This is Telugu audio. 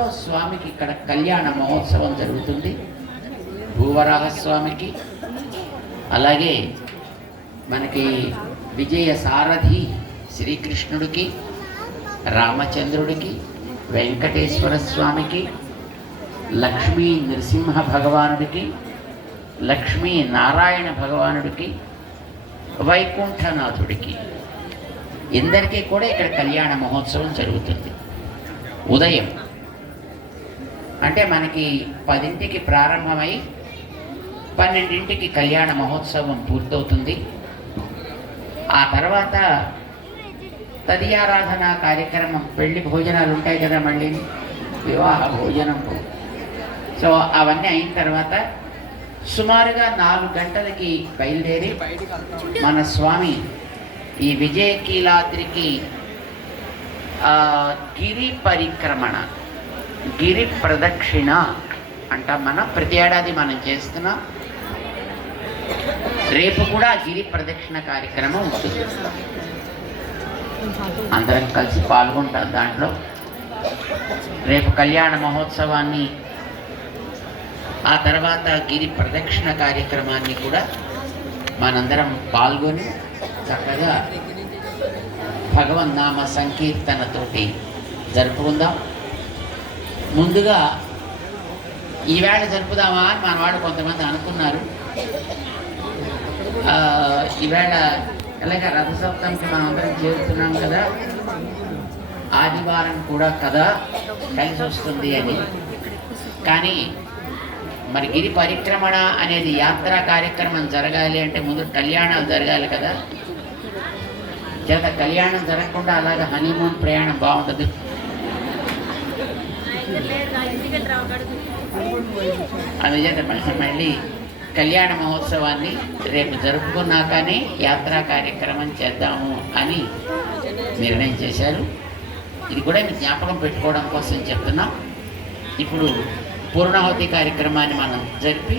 క్రమంలో స్వామికి ఇక్కడ కళ్యాణ మహోత్సవం జరుగుతుంది. భూవరాహస్వామికి, అలాగే మనకి విజయ సారథి శ్రీకృష్ణుడికి, రామచంద్రుడికి, వెంకటేశ్వర స్వామికి, లక్ష్మీ నృసింహ భగవానుడికి, లక్ష్మీ నారాయణ భగవానుడికి, వైకుంఠనాథుడికి, ఇందరికీ కూడా ఇక్కడ కళ్యాణ మహోత్సవం జరుగుతుంది. ఉదయం అంటే మనకి 10ంటికి ప్రారంభమై 12ంటికి కళ్యాణ మహోత్సవం పూర్తవుతుంది. ఆ తర్వాత తదియారాధన కార్యక్రమం, పెళ్లి భోజనాలు ఉంటాయి కదా, మళ్ళీ వివాహ భోజనం. సో అవన్నీ అయిన తర్వాత సుమారుగా 4 గంటలకి బయలుదేరి మన స్వామి ఈ విజయకీలాద్రికి గిరి పరిక్రమణ, గిరి ప్రదక్షిణ అంటాం. మనం ప్రతి ఏడాది మనం చేస్తున్నాం. రేపు కూడా గిరి ప్రదక్షిణ కార్యక్రమం ఉంటుంది. అందరం కలిసి పాల్గొంటాం దాంట్లో. రేపు కళ్యాణ మహోత్సవాన్ని, ఆ తర్వాత గిరి ప్రదక్షిణ కార్యక్రమాన్ని కూడా మనందరం పాల్గొని చక్కగా భగవన్నామ సంకీర్తనతోటి జరుపుకుందాం. ముందుగా ఈవేళ జరుపుదామా అని మనవాడు కొంతమంది అనుకున్నారు. ఈవేళ అలాగే రథసప్తమికి మనం అందరం చేరుతున్నాం కదా, ఆదివారం కూడా కదా కలిసి వస్తుంది అని. కానీ మరి గిరి పరిక్రమణ అనేది యాత్రా కార్యక్రమం జరగాలి అంటే ముందు కళ్యాణాలు జరగాలి కదా. చేత కళ్యాణం జరగకుండా అలాగే హనీమూన్ ప్రయాణం బాగుంటుంది. అందుచేత మళ్ళీ కళ్యాణ మహోత్సవాన్ని రేపు జరుపుకున్నాకనే యాత్రా కార్యక్రమం చేద్దాము అని నిర్ణయం చేశారు. ఇది కూడా మీ జ్ఞాపకం పెట్టుకోవడం కోసం చెప్తున్నాం. ఇప్పుడు పూర్ణాహుతి కార్యక్రమాన్ని మనం జరిపి